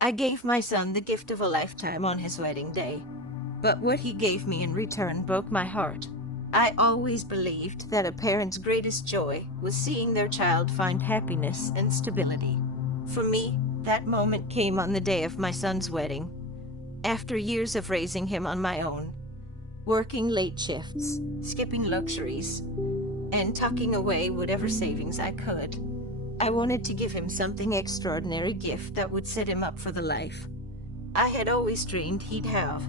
I gave my son the gift of a lifetime on his wedding day. But what he gave me in return broke my heart. I always believed that a parent's greatest joy was seeing their child find happiness and stability. For me, that moment came on the day of my son's wedding. After years of raising him on my own, working late shifts, skipping luxuries, and tucking away whatever savings I could, I wanted to give him something extraordinary gift that would set him up for the life I had always dreamed he'd have.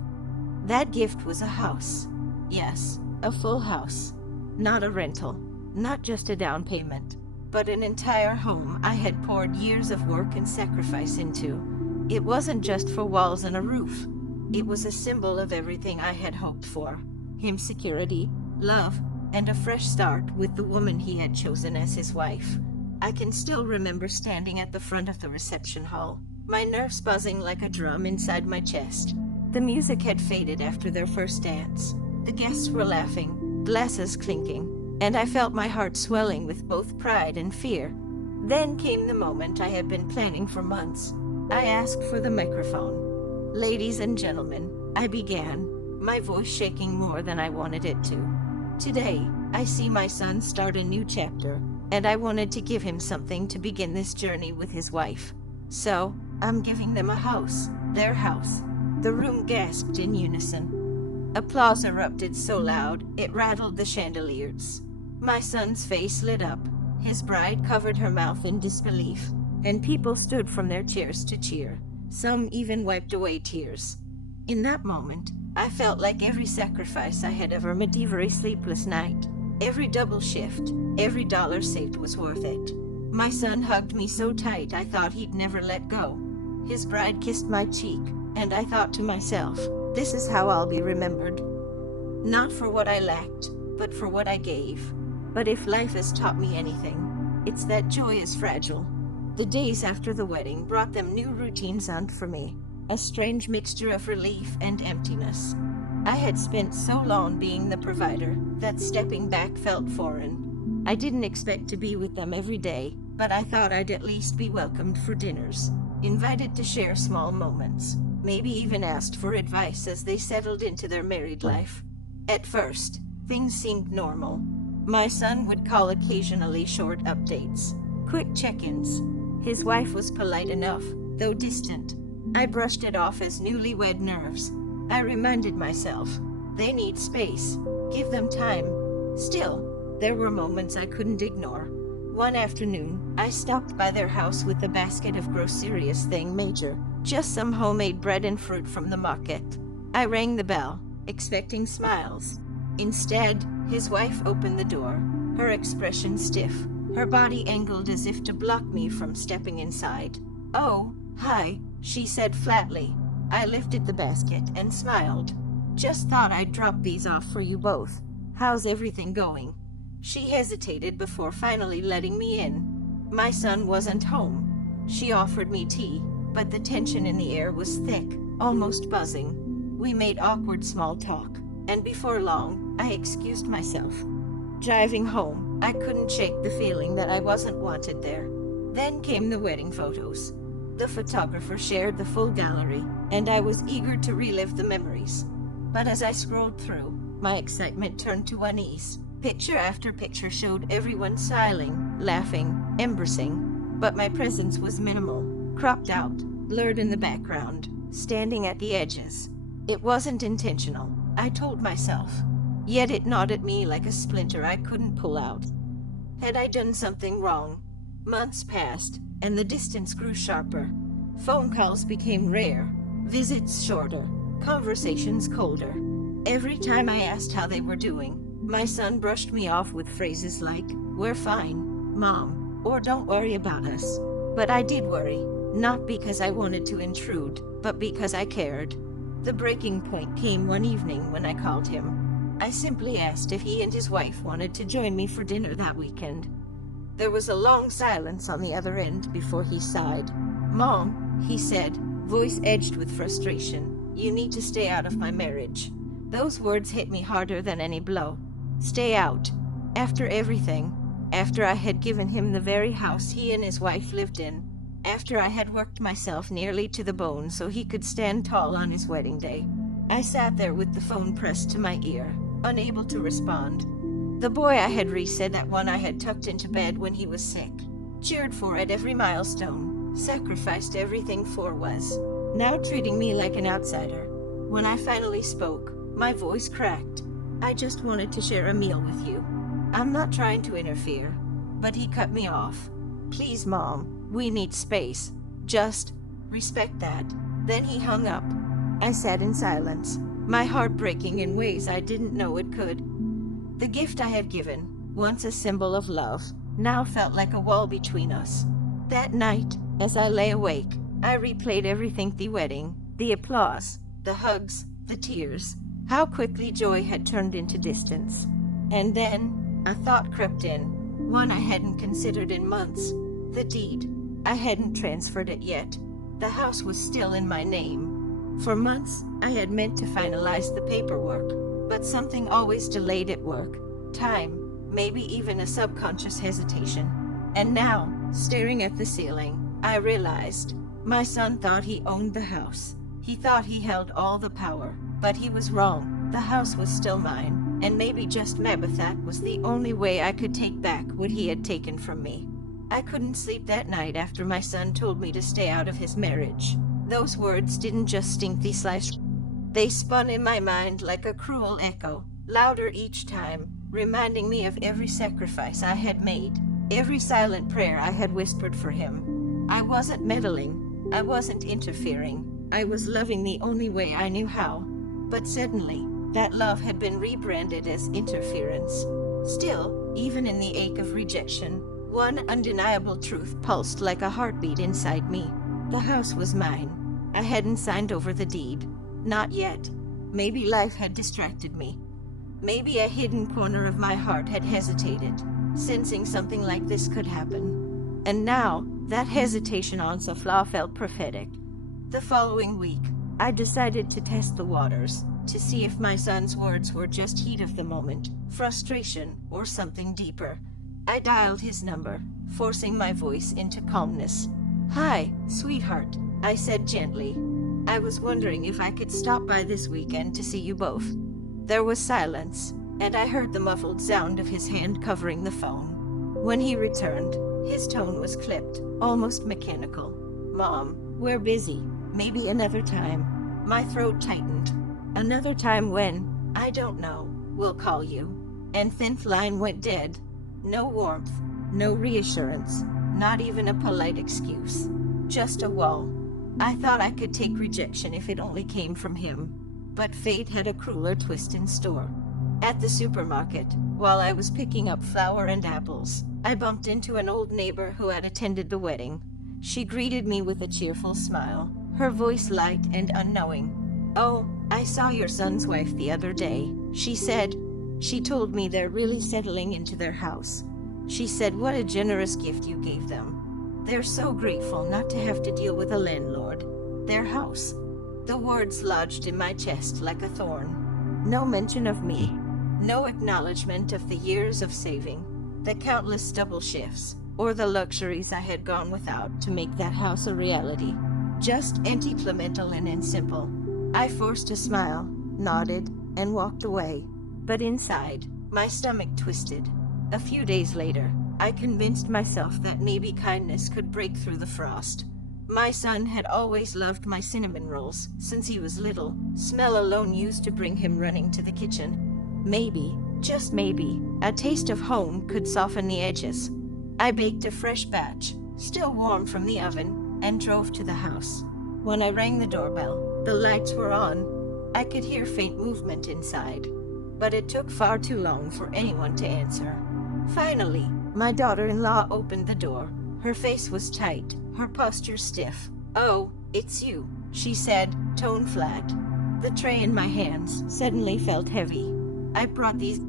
That gift was a house. Yes, a full house. Not a rental, not just a down payment, but an entire home I had poured years of work and sacrifice into. It wasn't just for walls and a roof. It was a symbol of everything I had hoped for. Him security, love, and a fresh start with the woman he had chosen as his wife. I can still remember standing at the front of the reception hall, my nerves buzzing like a drum inside my chest. The music had faded after their first dance. The guests were laughing, glasses clinking, and I felt my heart swelling with both pride and fear. Then came the moment I had been planning for months. I asked for the microphone. "Ladies and gentlemen," I began, my voice shaking more than I wanted it to. "Today, I see my son start a new chapter, and I wanted to give him something to begin this journey with his wife. So, I'm giving them a house, their house." The room gasped in unison. Applause erupted so loud, it rattled the chandeliers. My son's face lit up. His bride covered her mouth in disbelief, and people stood from their chairs to cheer. Some even wiped away tears. In that moment, I felt like every sacrifice I had ever made, every sleepless night, every double shift, every dollar saved was worth it. My son hugged me so tight I thought he'd never let go. His bride kissed my cheek, and I thought to myself, this is how I'll be remembered. Not for what I lacked, but for what I gave. But if life has taught me anything, it's that joy is fragile. The days after the wedding brought them new routines and for me, a strange mixture of relief and emptiness. I had spent so long being the provider that stepping back felt foreign. I didn't expect to be with them every day, but I thought I'd at least be welcomed for dinners, invited to share small moments, maybe even asked for advice as they settled into their married life. At first, things seemed normal. My son would call occasionally, short updates, quick check-ins. His wife was polite enough, though distant. I brushed it off as newlywed nerves. I reminded myself, they need space, give them time. Still, there were moments I couldn't ignore. One afternoon, I stopped by their house with a basket of groceries, thing major, just some homemade bread and fruit from the market. I rang the bell, expecting smiles. Instead, his wife opened the door, her expression stiff, her body angled as if to block me from stepping inside. "Oh, hi," she said flatly. I lifted the basket and smiled. "Just thought I'd drop these off for you both. How's everything going?" She hesitated before finally letting me in. My son wasn't home. She offered me tea, but the tension in the air was thick, almost buzzing. We made awkward small talk, and before long, I excused myself. Driving home, I couldn't shake the feeling that I wasn't wanted there. Then came the wedding photos. The photographer shared the full gallery, and I was eager to relive the memories. But as I scrolled through, my excitement turned to unease. Picture after picture showed everyone smiling, laughing, embracing, but my presence was minimal, cropped out, blurred in the background, standing at the edges. It wasn't intentional, I told myself, yet it gnawed at me like a splinter I couldn't pull out. Had I done something wrong? Months passed, and the distance grew sharper. Phone calls became rare, visits shorter, conversations colder. Every time I asked how they were doing, my son brushed me off with phrases like, "We're fine, Mom," or "Don't worry about us." But I did worry, not because I wanted to intrude, but because I cared. The breaking point came one evening when I called him. I simply asked if he and his wife wanted to join me for dinner that weekend. There was a long silence on the other end before he sighed. "Mom," he said, voice edged with frustration, "you need to stay out of my marriage." Those words hit me harder than any blow. Stay out. After everything. After I had given him the very house he and his wife lived in. after I had worked myself nearly to the bone so he could stand tall on his wedding day. I sat there with the phone pressed to my ear, unable to respond. The boy I had raised, that one I had tucked into bed when he was sick, cheered for at every milestone, sacrificed everything for, was now treating me like an outsider. When I finally spoke, my voice cracked. I just wanted to share a meal with you. I'm not trying to interfere. But he cut me off. Please, Mom, we need space. Just respect that. Then he hung up. I sat in silence, my heart breaking in ways I didn't know it could. The gift I had given, once a symbol of love, now felt like a wall between us. That night, as I lay awake, I replayed everything: the wedding, the applause, the hugs, the tears, how quickly joy had turned into distance. And then, a thought crept in, one I hadn't considered in months. The deed. I hadn't transferred it yet. The house was still in my name. For months, I had meant to finalize the paperwork, but something always delayed at work. Time, maybe even a subconscious hesitation. And now, staring at the ceiling, I realized my son thought he owned the house. He thought he held all the power, but he was wrong. The house was still mine, and maybe, just maybe, that was the only way I could take back what he had taken from me. I couldn't sleep that night after my son told me to stay out of his marriage. Those words didn't just sting the slash. They spun in my mind like a cruel echo, louder each time, reminding me of every sacrifice I had made, every silent prayer I had whispered for him. I wasn't meddling. I wasn't interfering. I was loving the only way I knew how. But suddenly, that love had been rebranded as interference. Still, even in the ache of rejection, one undeniable truth pulsed like a heartbeat inside me. The house was mine. I hadn't signed over the deed. Not yet. Maybe life had distracted me. Maybe a hidden corner of my heart had hesitated, sensing something like this could happen. And now, that hesitation on so far felt prophetic. The following week, I decided to test the waters, to see if my son's words were just heat of the moment, frustration, or something deeper. I dialed his number, forcing my voice into calmness. "Hi, sweetheart," I said gently. "I was wondering if I could stop by this weekend to see you both." There was silence, and I heard the muffled sound of his hand covering the phone. When he returned, his tone was clipped, almost mechanical. "Mom, we're busy. Maybe another time." My throat tightened. "Another time when? I don't know. We'll call you." And thin line went dead. No warmth, no reassurance, not even a polite excuse. Just a wall. I thought I could take rejection if it only came from him. But fate had a crueler twist in store. At the supermarket, while I was picking up flour and apples, I bumped into an old neighbor who had attended the wedding. She greeted me with a cheerful smile, her voice light and unknowing. "Oh, I saw your son's wife the other day," she said. "She told me they're really settling into their house. She said what a generous gift you gave them. They're so grateful not to have to deal with a landlord. Their house." The words lodged in my chest like a thorn. No mention of me. No acknowledgement of the years of saving, the countless double shifts, or the luxuries I had gone without to make that house a reality. Just anticlimactic and simple. I forced a smile, nodded, and walked away. But inside, my stomach twisted. A few days later, I convinced myself that maybe kindness could break through the frost. My son had always loved my cinnamon rolls since he was little. Smell alone used to bring him running to the kitchen. Maybe, just maybe, a taste of home could soften the edges. I baked a fresh batch, still warm from the oven, and drove to the house. When I rang the doorbell, the lights were on. I could hear faint movement inside, but it took far too long for anyone to answer. Finally, my daughter-in-law opened the door. Her face was tight, her posture stiff. "Oh, it's you," she said, tone flat. The tray in my hands suddenly felt heavy. "I brought these,"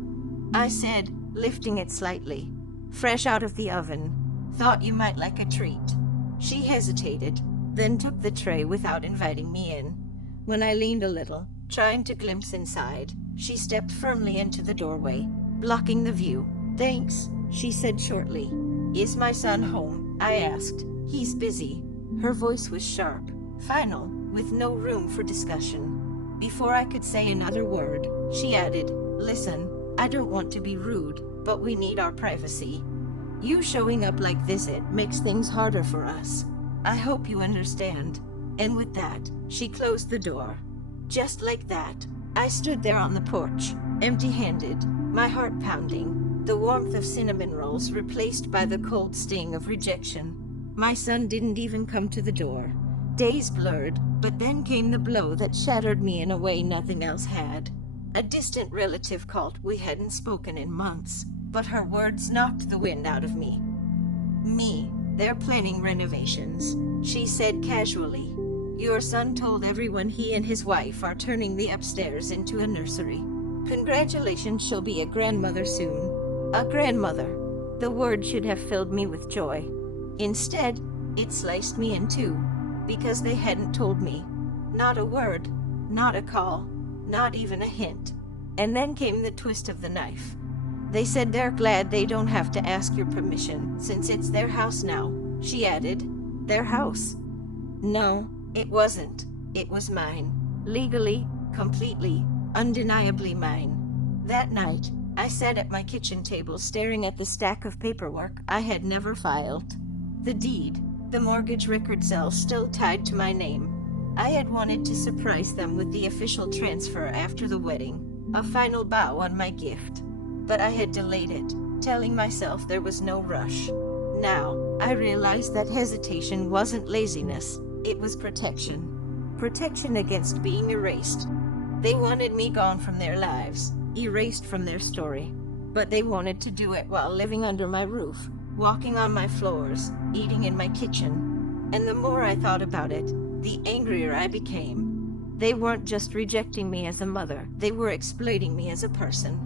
I said, lifting it slightly. "Fresh out of the oven. Thought you might like a treat." She hesitated, then took the tray without inviting me in. When I leaned a little, trying to glimpse inside, she stepped firmly into the doorway, blocking the view. "Thanks," she said shortly. "Is my son home?" I asked, He's busy." Her voice was sharp, final, with no room for discussion. Before I could say another word, she added, "Listen, I don't want to be rude, but we need our privacy. You showing up like this makes things harder for us. I hope you understand." And with that, she closed the door. Just like that, I stood there on the porch, empty-handed, my heart pounding, the warmth of cinnamon rolls replaced by the cold sting of rejection. My son didn't even come to the door. Days blurred, but then came the blow that shattered me in a way nothing else had. A distant relative called. We hadn't spoken in months, but her words knocked the wind out of me. "They're planning renovations," she said casually. "Your son told everyone he and his wife are turning the upstairs into a nursery. Congratulations, she'll be a grandmother soon." A grandmother. The word should have filled me with joy. Instead, it sliced me in two, because they hadn't told me. Not a word, not a call, not even a hint. And then came the twist of the knife. They said they're glad they don't have to ask your permission, since it's their house now, she added. Their house. No, it wasn't. It was mine. Legally, completely, undeniably mine. That night, I sat at my kitchen table staring at the stack of paperwork I had never filed. The deed, the mortgage records all still tied to my name. I had wanted to surprise them with the official transfer after the wedding, a final bow on my gift. But I had delayed it, telling myself there was no rush. Now, I realized that hesitation wasn't laziness, it was protection. Protection against being erased. They wanted me gone from their lives, erased from their story. But they wanted to do it while living under my roof, walking on my floors, eating in my kitchen. And the more I thought about it, the angrier I became. They weren't just rejecting me as a mother, they were exploiting me as a person.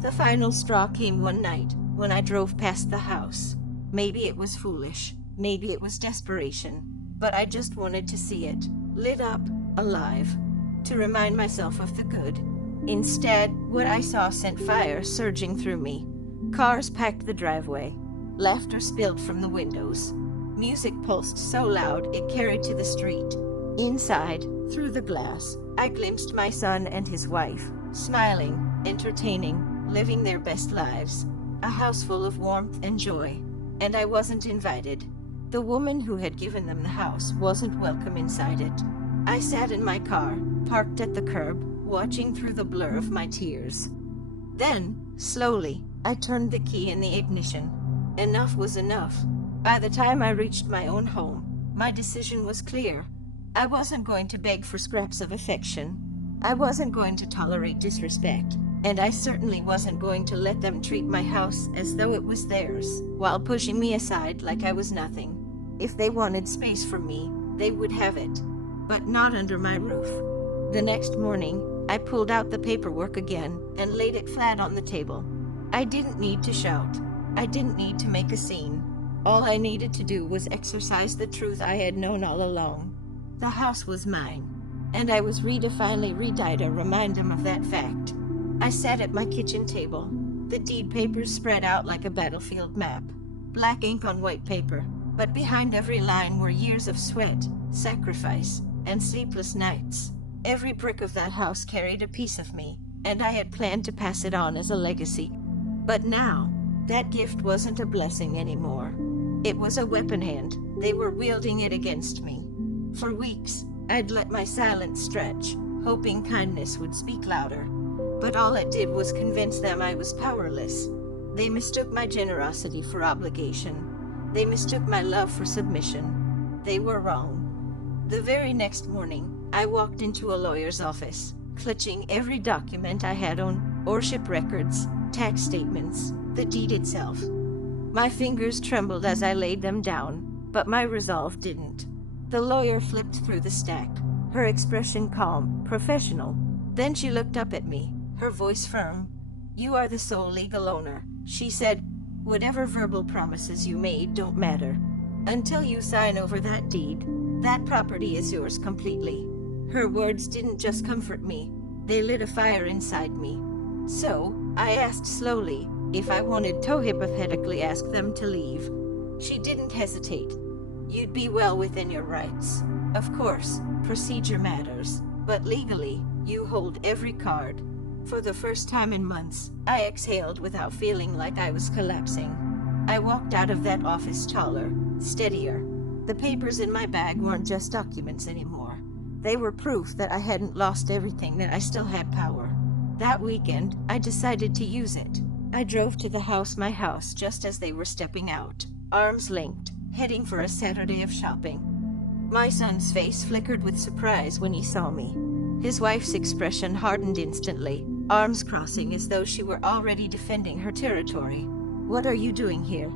The final straw came one night, when I drove past the house. Maybe it was foolish, maybe it was desperation, but I just wanted to see it, lit up, alive, to remind myself of the good. Instead, what I saw sent fire surging through me. Cars packed the driveway. Laughter spilled from the windows. Music pulsed so loud it carried to the street. Inside, through the glass, I glimpsed my son and his wife, smiling, entertaining, living their best lives. A house full of warmth and joy. And I wasn't invited. The woman who had given them the house wasn't welcome inside it. I sat in my car, parked at the curb, watching through the blur of my tears. Then, slowly, I turned the key in the ignition. Enough was enough. By the time I reached my own home, my decision was clear. I wasn't going to beg for scraps of affection. I wasn't going to tolerate disrespect. And I certainly wasn't going to let them treat my house as though it was theirs, while pushing me aside like I was nothing. If they wanted space for me, they would have it. But not under my roof. The next morning, I pulled out the paperwork again and laid it flat on the table. I didn't need to shout. I didn't need to make a scene. All I needed to do was exercise the truth I had known all along. The house was mine, and I was ready to finally remind them of that fact. I sat at my kitchen table, the deed papers spread out like a battlefield map, black ink on white paper, but behind every line were years of sweat, sacrifice, and sleepless nights. Every brick of that house carried a piece of me, and I had planned to pass it on as a legacy. But now, that gift wasn't a blessing anymore. It was a weapon hand. They were wielding it against me. For weeks, I'd let my silence stretch, hoping kindness would speak louder. But all it did was convince them I was powerless. They mistook my generosity for obligation. They mistook my love for submission. They were wrong. The very next morning, I walked into a lawyer's office, clutching every document I had on ownership records, tax statements, the deed itself. My fingers trembled as I laid them down, but my resolve didn't. The lawyer flipped through the stack, her expression calm, professional. Then she looked up at me, her voice firm. "You are the sole legal owner," she said. "Whatever verbal promises you made don't matter. Until you sign over that deed, that property is yours completely." Her words didn't just comfort me, they lit a fire inside me. So, I asked slowly if I wanted to hypothetically ask them to leave. She didn't hesitate. you'd be well within your rights. Of course, procedure matters, but legally, you hold every card. For the first time in months, I exhaled without feeling like I was collapsing. I walked out of that office taller, steadier. The papers in my bag weren't just documents anymore. They were proof that I hadn't lost everything, that I still had power. That weekend, I decided to use it. I drove to my house just as they were stepping out, arms linked, heading for a Saturday of shopping. My son's face flickered with surprise when he saw me. His wife's expression hardened instantly, arms crossing as though she were already defending her territory. "What are you doing here?"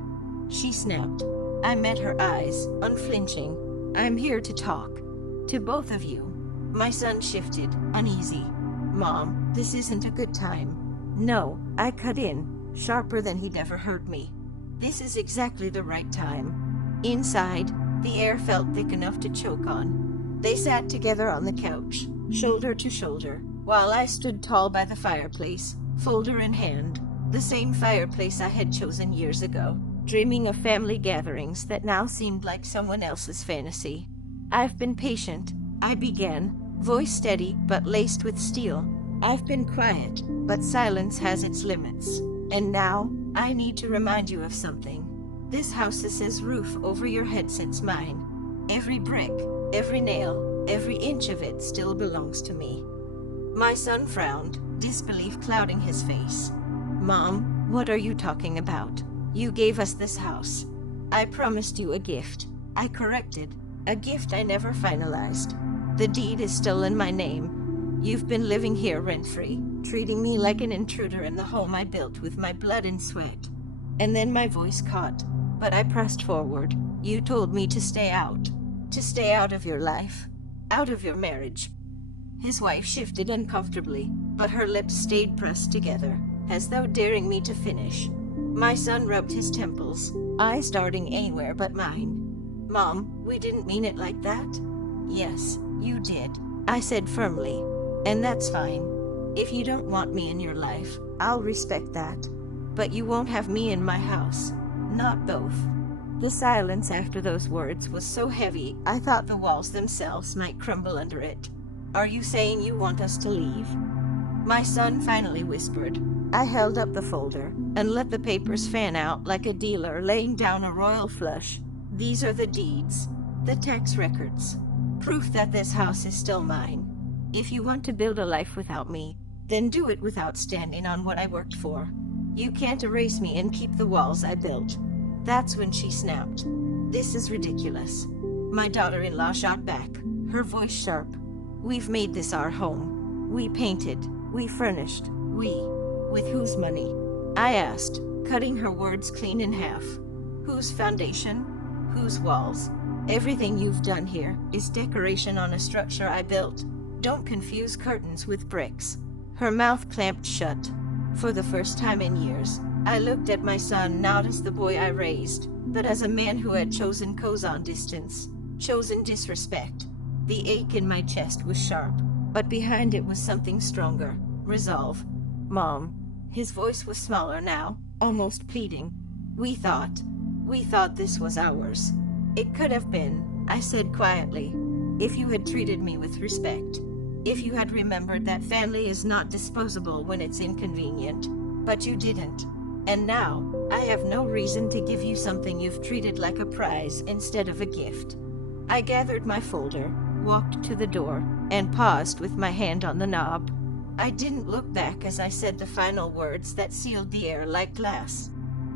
she snapped. I met her eyes, unflinching. "I'm here to talk. To both of you." My son shifted, uneasy. "Mom, this isn't a good time." "No," I cut in, sharper than he'd ever heard me. "This is exactly the right time." Inside, the air felt thick enough to choke on. They sat together on the couch, shoulder to shoulder, while I stood tall by the fireplace, folder in hand, the same fireplace I had chosen years ago, dreaming of family gatherings that now seemed like someone else's fantasy. "I've been patient," I began, voice steady but laced with steel. "I've been quiet, but silence has its limits. And now, I need to remind you of something. This house has its roof over your head since mine. Every brick, every nail, every inch of it still belongs to me." My son frowned, disbelief clouding his face. "Mom, what are you talking about? You gave us this house." "I promised you a gift," I corrected. "A gift I never finalized. The deed is still in my name. You've been living here rent-free, treating me like an intruder in the home I built with my blood and sweat." And then my voice caught, but I pressed forward. "You told me to stay out of your life, out of your marriage." His wife shifted uncomfortably, but her lips stayed pressed together, as though daring me to finish. My son rubbed his temples, eyes darting anywhere but mine. "Mom, we didn't mean it like that." "Yes, you did," I said firmly. "And that's fine. If you don't want me in your life, I'll respect that. But you won't have me in my house. Not both." The silence after those words was so heavy, I thought the walls themselves might crumble under it. "Are you saying you want us to leave?" My son finally whispered. I held up the folder and let the papers fan out like a dealer laying down a royal flush. "These are the deeds, the tax records, proof that this house is still mine. If you want to build a life without me, then do it without standing on what I worked for. You can't erase me and keep the walls I built." That's when she snapped. "This is ridiculous." My daughter-in-law shot back, her voice sharp. "We've made this our home. We painted, we furnished, with whose money?" I asked, cutting her words clean in half. "Whose foundation? Whose walls? Everything you've done here is decoration on a structure I built. Don't confuse curtains with bricks." Her mouth clamped shut. For the first time in years, I looked at my son not as the boy I raised, but as a man who had chosen Kozan distance, chosen disrespect. The ache in my chest was sharp, but behind it was something stronger, resolve. "Mom," his voice was smaller now, almost pleading. We thought this was ours." "It could have been," I said quietly, "if you had treated me with respect. If you had remembered that family is not disposable when it's inconvenient. But you didn't. And now, I have no reason to give you something you've treated like a prize instead of a gift." I gathered my folder, walked to the door, and paused with my hand on the knob. I didn't look back as I said the final words that sealed the air like glass.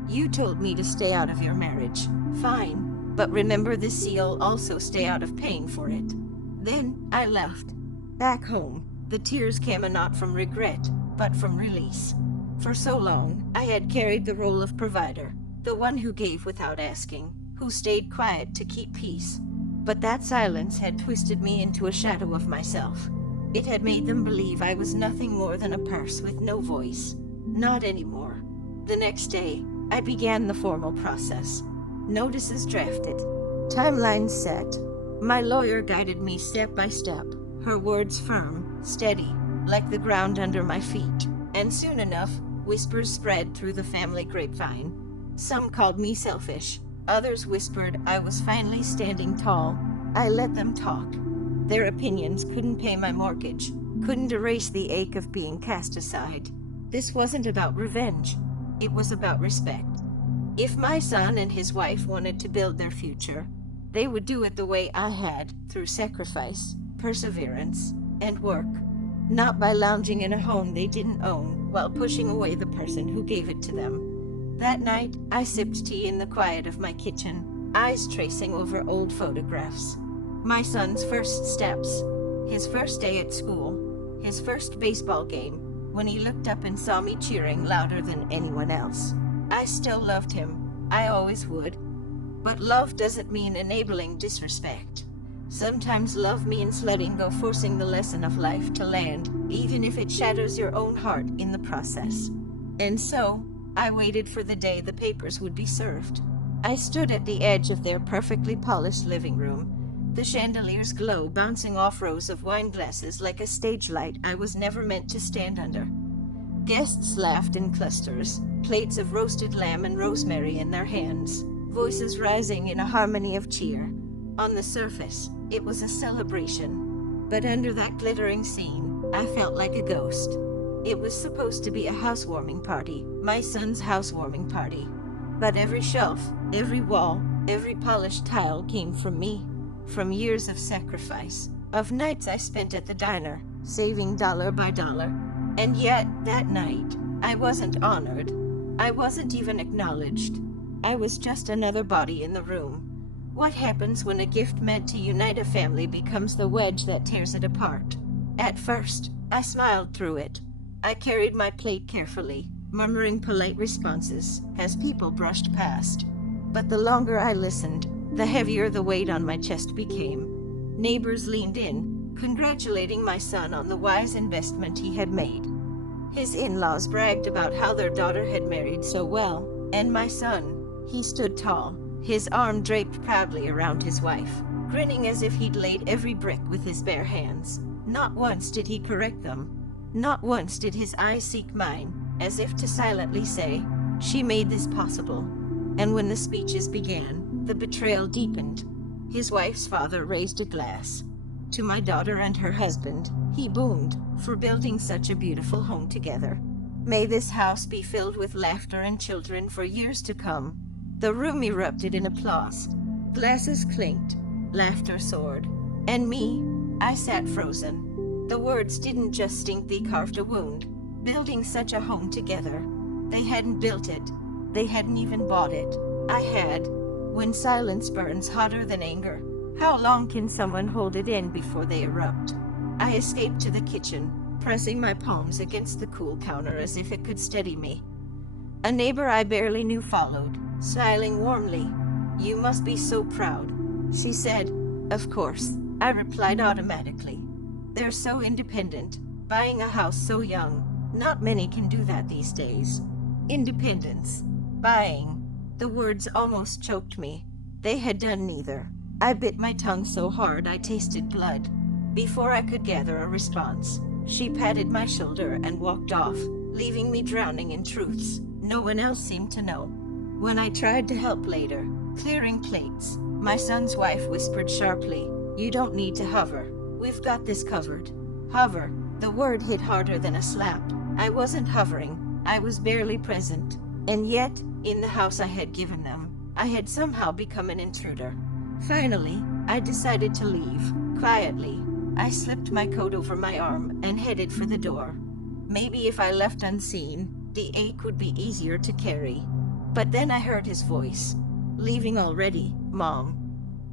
"You told me to stay out of your marriage. Fine. But remember, this seal also stay out of paying for it." Then I left. Back home, the tears came not from regret, but from release. For so long, I had carried the role of provider, the one who gave without asking, who stayed quiet to keep peace. But that silence had twisted me into a shadow of myself. It had made them believe I was nothing more than a purse with no voice. Not anymore. The next day, I began the formal process. Notices drafted. Timelines set. My lawyer guided me step by step, her words firm, steady, like the ground under my feet. And soon enough, whispers spread through the family grapevine. Some called me selfish. Others whispered I was finally standing tall. I let them talk. Their opinions couldn't pay my mortgage, couldn't erase the ache of being cast aside. This wasn't about revenge. It was about respect. If my son and his wife wanted to build their future, they would do it the way I had, through sacrifice, perseverance, and work. Not by lounging in a home they didn't own while pushing away the person who gave it to them. That night, I sipped tea in the quiet of my kitchen, eyes tracing over old photographs. My son's first steps, his first day at school, his first baseball game, when he looked up and saw me cheering louder than anyone else. I still loved him. I always would. But love doesn't mean enabling disrespect. Sometimes love means letting go, forcing the lesson of life to land, even if it shatters your own heart in the process. And so, I waited for the day the papers would be served. I stood at the edge of their perfectly polished living room, the chandelier's glow bouncing off rows of wine glasses like a stage light I was never meant to stand under. Guests laughed in clusters, plates of roasted lamb and rosemary in their hands, voices rising in a harmony of cheer. On the surface, it was a celebration, but under that glittering scene, I felt like a ghost. It was supposed to be a housewarming party, my son's housewarming party. But every shelf, every wall, every polished tile came from me, from years of sacrifice, of nights I spent at the diner, saving dollar by dollar. And yet, that night, I wasn't honored. I wasn't even acknowledged. I was just another body in the room. What happens when a gift meant to unite a family becomes the wedge that tears it apart? At first, I smiled through it. I carried my plate carefully, murmuring polite responses as people brushed past. But the longer I listened, the heavier the weight on my chest became. Neighbors leaned in, congratulating my son on the wise investment he had made. His in-laws bragged about how their daughter had married so well, and my son, he stood tall, his arm draped proudly around his wife, grinning as if he'd laid every brick with his bare hands. Not once did he correct them. Not once did his eyes seek mine, as if to silently say, "She made this possible." And when the speeches began, the betrayal deepened. His wife's father raised a glass. To my daughter and her husband, he boomed, for building such a beautiful home together. May this house be filled with laughter and children for years to come. The room erupted in applause. Glasses clinked, laughter soared. And me, I sat frozen. The words didn't just stink, they carved a wound. Building such a home together. They hadn't built it. They hadn't even bought it. I had. When silence burns hotter than anger, how long can someone hold it in before they erupt? I escaped to the kitchen, pressing my palms against the cool counter as if it could steady me. A neighbor I barely knew followed, smiling warmly. "You must be so proud," she said. "Of course," I replied automatically. "They're so independent, buying a house so young. Not many can do that these days." Independence. Buying. The words almost choked me. They had done neither. I bit my tongue so hard I tasted blood. Before I could gather a response, she patted my shoulder and walked off, leaving me drowning in truths no one else seemed to know. When I tried to help later, clearing plates, my son's wife whispered sharply, "You don't need to hover. We've got this covered." Hover. The word hit harder than a slap. I wasn't hovering. I was barely present. And yet, in the house I had given them, I had somehow become an intruder. Finally, I decided to leave, quietly. I slipped my coat over my arm and headed for the door. Maybe if I left unseen, the ache would be easier to carry. But then I heard his voice. "Leaving already, Mom?"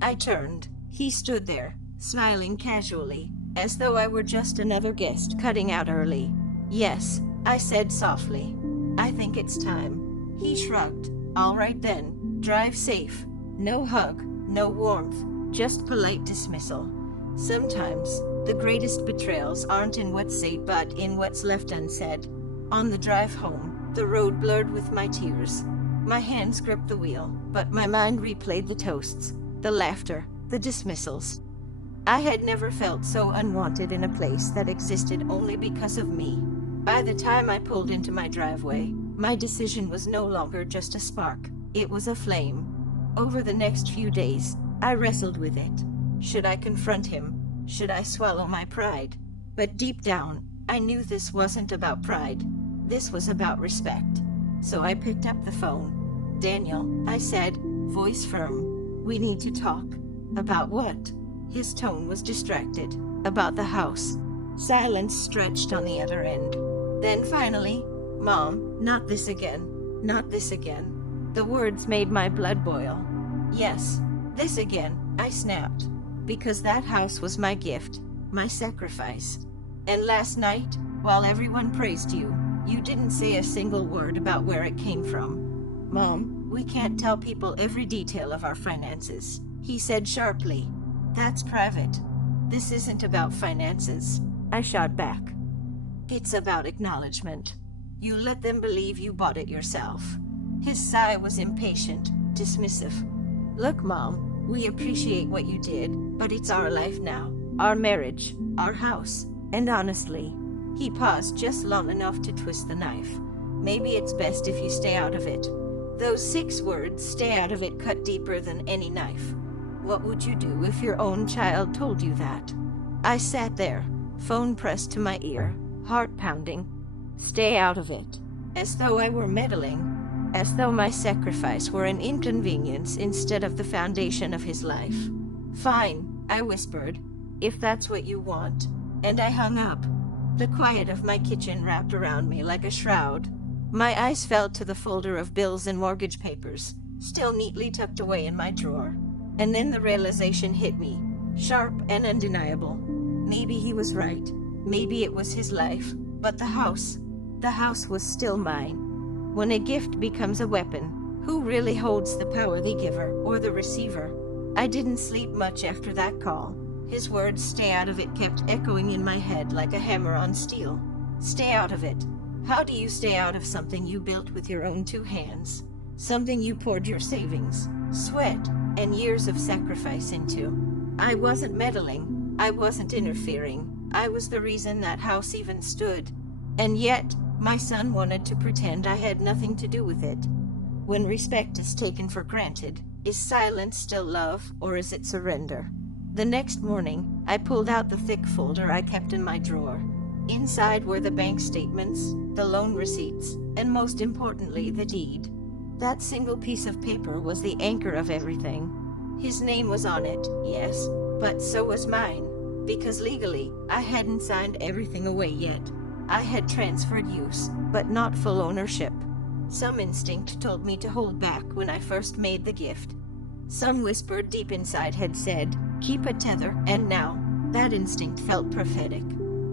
I turned. He stood there, smiling casually, as though I were just another guest cutting out early. "Yes," I said softly. "I think it's time." He shrugged. "All right then, drive safe." No hug, no warmth, just polite dismissal. Sometimes, the greatest betrayals aren't in what's said but in what's left unsaid. On the drive home, the road blurred with my tears. My hands gripped the wheel, but my mind replayed the toasts, the laughter, the dismissals. I had never felt so unwanted in a place that existed only because of me. By the time I pulled into my driveway, my decision was no longer just a spark. It was a flame. Over the next few days, I wrestled with it. Should I confront him? Should I swallow my pride? But deep down, I knew this wasn't about pride. This was about respect. So I picked up the phone. "Daniel," I said, voice firm. "We need to talk." "About what?" His tone was distracted. "About the house." Silence stretched on the other end. Then finally, "Mom, not this again. Not this again." The words made my blood boil. "Yes, this again," I snapped. "Because that house was my gift, my sacrifice. And last night, while everyone praised you, you didn't say a single word about where it came from." "Mom, we can't tell people every detail of our finances," he said sharply. "That's private." "This isn't about finances," I shot back. "It's about acknowledgement. You let them believe you bought it yourself." His sigh was impatient, dismissive. "Look, Mom, we appreciate what you did, but it's our life now. Our marriage, our house, and honestly," he paused just long enough to twist the knife, "maybe it's best if you stay out of it." Those 6 words, "stay out of it," cut deeper than any knife. What would you do if your own child told you that? I sat there, phone pressed to my ear, heart pounding. Stay out of it. As though I were meddling. As though my sacrifice were an inconvenience instead of the foundation of his life. "Fine," I whispered, "if that's what you want." And I hung up. The quiet of my kitchen wrapped around me like a shroud. My eyes fell to the folder of bills and mortgage papers, still neatly tucked away in my drawer. And then the realization hit me, sharp and undeniable. Maybe he was right. Maybe it was his life. But the house was still mine. When a gift becomes a weapon, who really holds the power, the giver or the receiver? I didn't sleep much after that call. His words, "stay out of it," kept echoing in my head like a hammer on steel. Stay out of it. How do you stay out of something you built with your own 2 hands? Something you poured your savings, sweat, and years of sacrifice into? I wasn't meddling. I wasn't interfering. I was the reason that house even stood. And yet, my son wanted to pretend I had nothing to do with it. When respect is taken for granted, is silence still love, or is it surrender? The next morning, I pulled out the thick folder I kept in my drawer. Inside were the bank statements, the loan receipts, and most importantly, the deed. That single piece of paper was the anchor of everything. His name was on it, yes, but so was mine, because legally, I hadn't signed everything away yet. I had transferred use, but not full ownership. Some instinct told me to hold back when I first made the gift. Some whisper deep inside had said, "Keep a tether," and now, that instinct felt prophetic.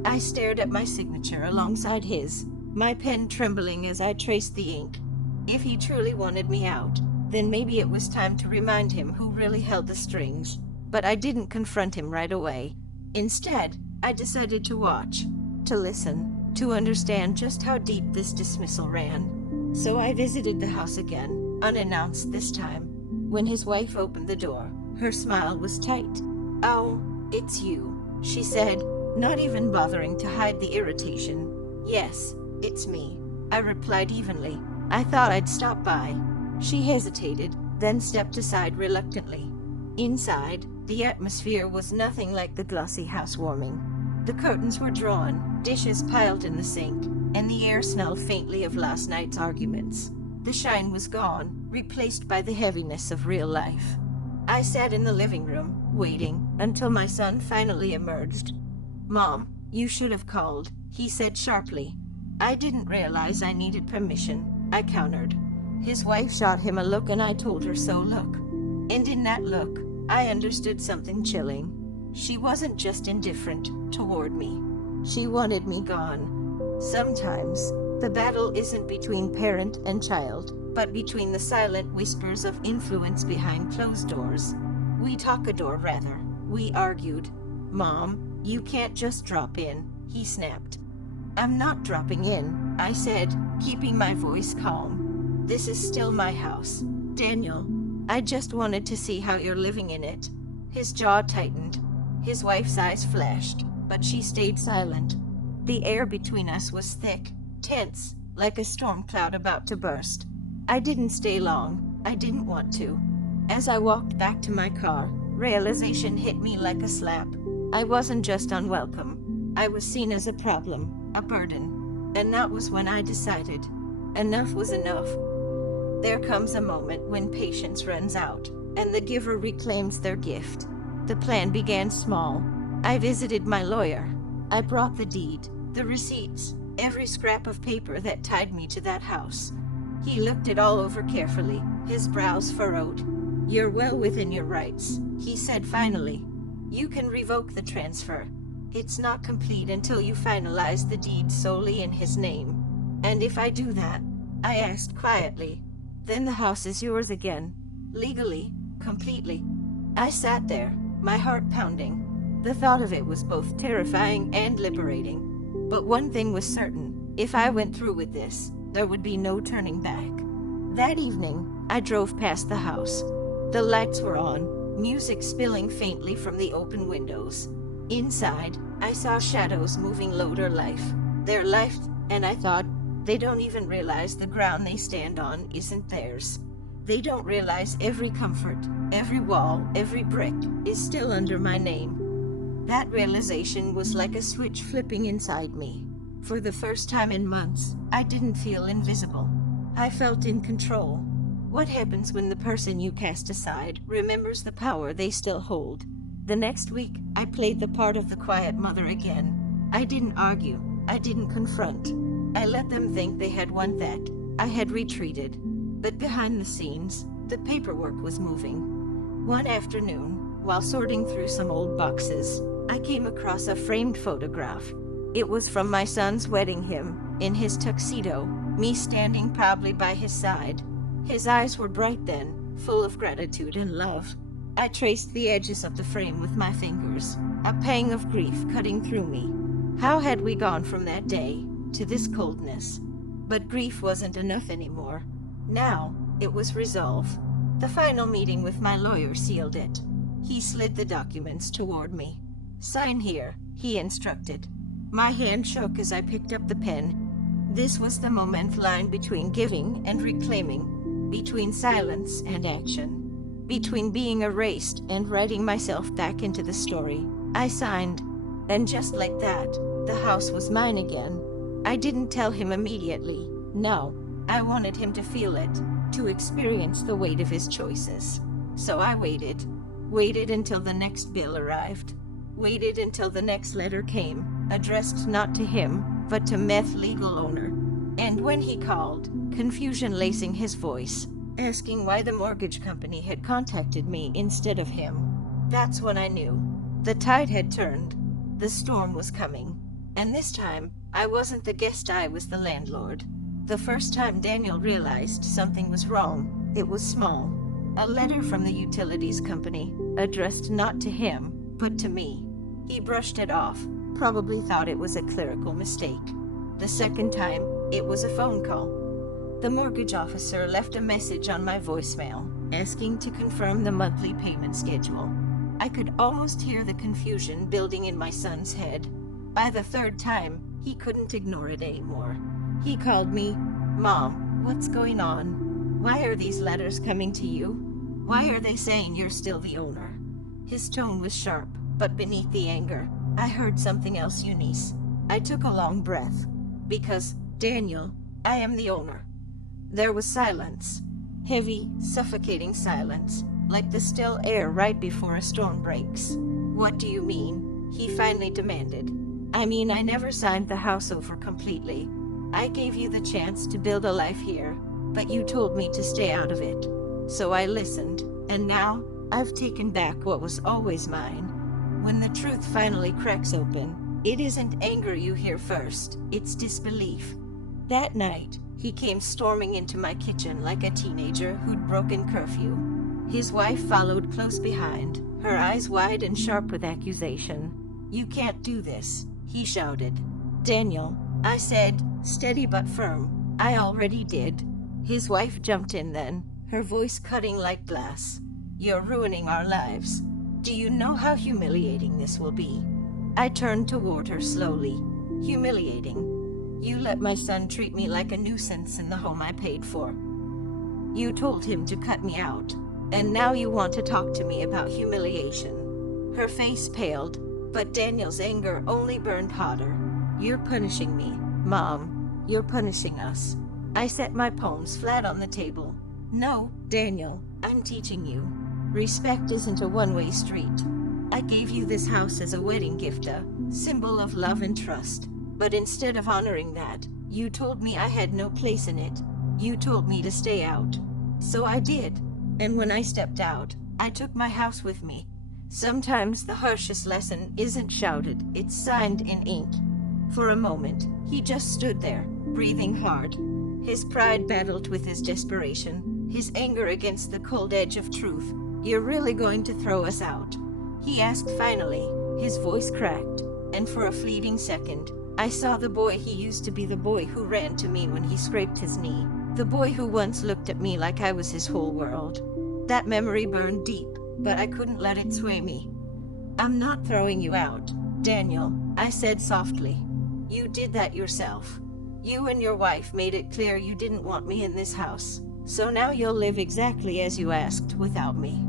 I stared at my signature alongside his, my pen trembling as I traced the ink. If he truly wanted me out, then maybe it was time to remind him who really held the strings. But I didn't confront him right away. Instead, I decided to watch, to listen, to understand just how deep this dismissal ran. So I visited the house again, unannounced this time. When his wife opened the door, her smile was tight. "Oh, it's you," she said, not even bothering to hide the irritation. "Yes, it's me," I replied evenly. "I thought I'd stop by." She hesitated, then stepped aside reluctantly. Inside, the atmosphere was nothing like the glossy housewarming. The curtains were drawn, dishes piled in the sink, and the air smelled faintly of last night's arguments. The shine was gone, replaced by the heaviness of real life. I sat in the living room, waiting, until my son finally emerged. "Mom, you should have called," he said sharply. "I didn't realize I needed permission," I countered. His wife shot him a look and I told her so look. And in that look, I understood something chilling. She wasn't just indifferent toward me. She wanted me gone. Sometimes, the battle isn't between parent and child, but between the silent whispers of influence behind closed doors. We talkador rather. We argued. "Mom, you can't just drop in," he snapped. "I'm not dropping in," I said, keeping my voice calm. "This is still my house. Daniel, I just wanted to see how you're living in it." His jaw tightened. His wife's eyes flashed, but she stayed silent. The air between us was thick, tense, like a storm cloud about to burst. I didn't stay long. I didn't want to. As I walked back to my car, realization hit me like a slap. I wasn't just unwelcome. I was seen as a problem, a burden. And that was when I decided enough was enough. There comes a moment when patience runs out, and the giver reclaims their gift. The plan began small. I visited my lawyer. I brought the deed, the receipts, every scrap of paper that tied me to that house. He looked it all over carefully, his brows furrowed. "You're well within your rights," he said finally. "You can revoke the transfer. It's not complete until you finalize the deed solely in his name. And if I do that," I asked quietly, "then the house is yours again, legally, completely." I sat there, my heart pounding. The thought of it was both terrifying and liberating. But one thing was certain: if I went through with this, there would be no turning back. That evening, I drove past the house. The lights were on, music spilling faintly from the open windows. Inside, I saw shadows moving low to life. Their life, and I thought, they don't even realize the ground they stand on isn't theirs. They don't realize every comfort, every wall, every brick is still under my name. That realization was like a switch flipping inside me. For the first time in months, I didn't feel invisible. I felt in control. What happens when the person you cast aside remembers the power they still hold? The next week, I played the part of the quiet mother again. I didn't argue. I didn't confront. I let them think they had won that. I had retreated. But behind the scenes, the paperwork was moving. One afternoon, while sorting through some old boxes, I came across a framed photograph. It was from my son's wedding hymn, in his tuxedo, me standing proudly by his side. His eyes were bright then, full of gratitude and love. I traced the edges of the frame with my fingers, a pang of grief cutting through me. How had we gone from that day to this coldness? But grief wasn't enough anymore. Now, it was resolve. The final meeting with my lawyer sealed it. He slid the documents toward me. "Sign here," he instructed. My hand shook as I picked up the pen. This was the moment line between giving and reclaiming, between silence and action, between being erased and writing myself back into the story. I signed, and just like that, the house was mine again. I didn't tell him immediately. No, I wanted him to feel it, to experience the weight of his choices. So I waited until the next bill arrived, waited until the next letter came, addressed not to him, but to meth legal owner. And when he called, confusion lacing his voice, asking why the mortgage company had contacted me instead of him, that's when I knew. The tide had turned. The storm was coming. And this time, I wasn't the guest, I was the landlord. The first time Daniel realized something was wrong, it was small. A letter from the utilities company, addressed not to him, but to me. He brushed it off, probably thought it was a clerical mistake. The second time, it was a phone call. The mortgage officer left a message on my voicemail, asking to confirm the monthly payment schedule. I could almost hear the confusion building in my son's head. By the third time, he couldn't ignore it anymore. He called me, "Mom, what's going on? Why are these letters coming to you? Why are they saying you're still the owner?" His tone was sharp, but beneath the anger, I heard something else, Eunice. I took a long breath. Because, Daniel, I am the owner. There was silence. Heavy, suffocating silence, like the still air right before a storm breaks. "What do you mean?" he finally demanded. "I mean, I never signed the house over completely. I gave you the chance to build a life here, but you told me to stay out of it. So I listened, and now I've taken back what was always mine." When the truth finally cracks open, it isn't anger you hear first, it's disbelief. That night, he came storming into my kitchen like a teenager who'd broken curfew. His wife followed close behind, her eyes wide and sharp with accusation. "You can't do this," he shouted. "Daniel," I said, steady but firm, "I already did." His wife jumped in then, her voice cutting like glass. "You're ruining our lives. Do you know how humiliating this will be?" I turned toward her slowly. "Humiliating? You let my son treat me like a nuisance in the home I paid for. You told him to cut me out. And now you want to talk to me about humiliation." Her face paled, but Daniel's anger only burned hotter. "You're punishing me, Mom. You're punishing us." I set my palms flat on the table. "No, Daniel, I'm teaching you. Respect isn't a one-way street. I gave you this house as a wedding gift, a symbol of love and trust. But instead of honoring that, you told me I had no place in it. You told me to stay out. So I did. And when I stepped out, I took my house with me. Sometimes the harshest lesson isn't shouted, it's signed in ink." For a moment, he just stood there, breathing hard. His pride battled with his desperation, his anger against the cold edge of truth. "You're really going to throw us out?" he asked finally. His voice cracked, and for a fleeting second, I saw the boy he used to be, the boy who ran to me when he scraped his knee, the boy who once looked at me like I was his whole world. That memory burned deep, but I couldn't let it sway me. "I'm not throwing you out, Daniel," I said softly. "You did that yourself. You and your wife made it clear you didn't want me in this house. So now you'll live exactly as you asked, without me."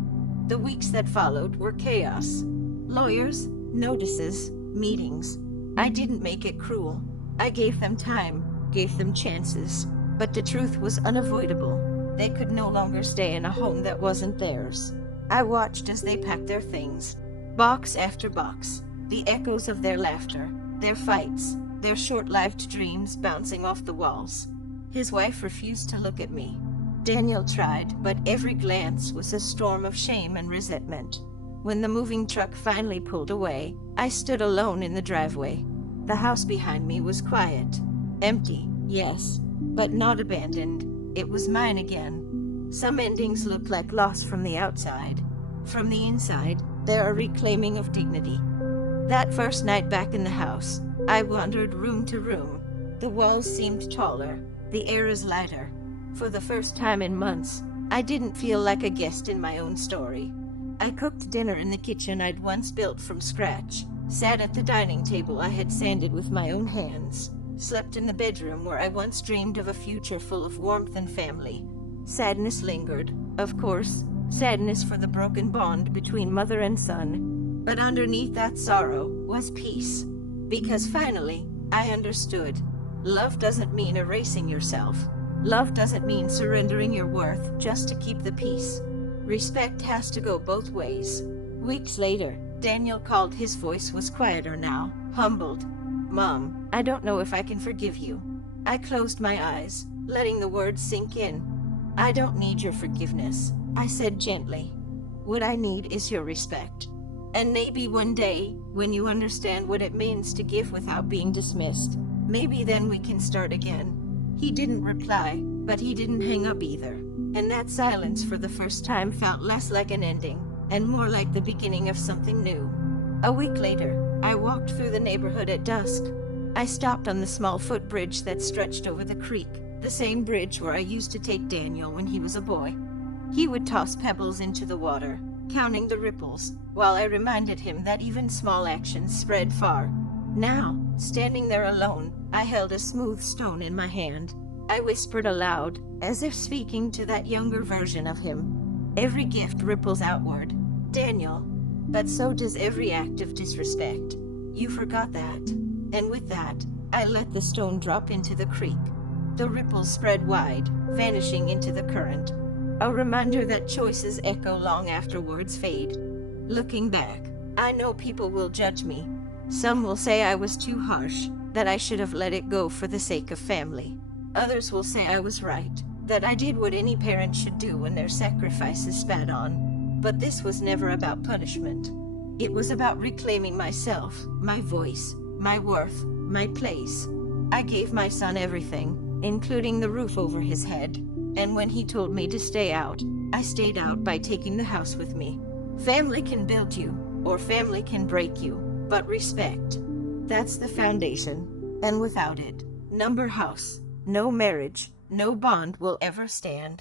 The weeks that followed were chaos. Lawyers, notices, meetings. I didn't make it cruel. I gave them time, gave them chances. But the truth was unavoidable. They could no longer stay in a home that wasn't theirs. I watched as they packed their things, box after box, the echoes of their laughter, their fights, their short-lived dreams bouncing off the walls. His wife refused to look at me. Daniel tried, but every glance was a storm of shame and resentment. When the moving truck finally pulled away, I stood alone in the driveway. The house behind me was quiet. Empty, yes, but not abandoned. It was mine again. Some endings look like loss from the outside. From the inside, they're a reclaiming of dignity. That first night back in the house, I wandered room to room. The walls seemed taller, the air is lighter. For the first time in months, I didn't feel like a guest in my own story. I cooked dinner in the kitchen I'd once built from scratch, sat at the dining table I had sanded with my own hands, slept in the bedroom where I once dreamed of a future full of warmth and family. Sadness lingered, of course, sadness for the broken bond between mother and son. But underneath that sorrow was peace. Because finally, I understood. Love doesn't mean erasing yourself. Love doesn't mean surrendering your worth just to keep the peace. Respect has to go both ways. Weeks later, Daniel called. His voice was quieter now, humbled. "Mom, I don't know if I can forgive you." I closed my eyes, letting the words sink in. "I don't need your forgiveness," I said gently. "What I need is your respect. And maybe one day, when you understand what it means to give without being dismissed, maybe then we can start again." He didn't reply, but he didn't hang up either. And that silence for the first time felt less like an ending, and more like the beginning of something new. A week later, I walked through the neighborhood at dusk. I stopped on the small footbridge that stretched over the creek, the same bridge where I used to take Daniel when he was a boy. He would toss pebbles into the water, counting the ripples, while I reminded him that even small actions spread far. Now, standing there alone, I held a smooth stone in my hand. I whispered aloud, as if speaking to that younger version of him. "Every gift ripples outward, Daniel, but so does every act of disrespect. You forgot that." And with that, I let the stone drop into the creek. The ripples spread wide, vanishing into the current. A reminder that choices echo long after words fade. Looking back, I know people will judge me. Some will say I was too harsh, that I should have let it go for the sake of family. Others will say I was right, that I did what any parent should do when their sacrifice is spat on. But this was never about punishment. It was about reclaiming myself, my voice, my worth, my place. I gave my son everything, including the roof over his head. And when he told me to stay out, I stayed out by taking the house with me. Family can build you, or family can break you, but respect, that's the foundation. And without it, no house, no marriage, no bond will ever stand.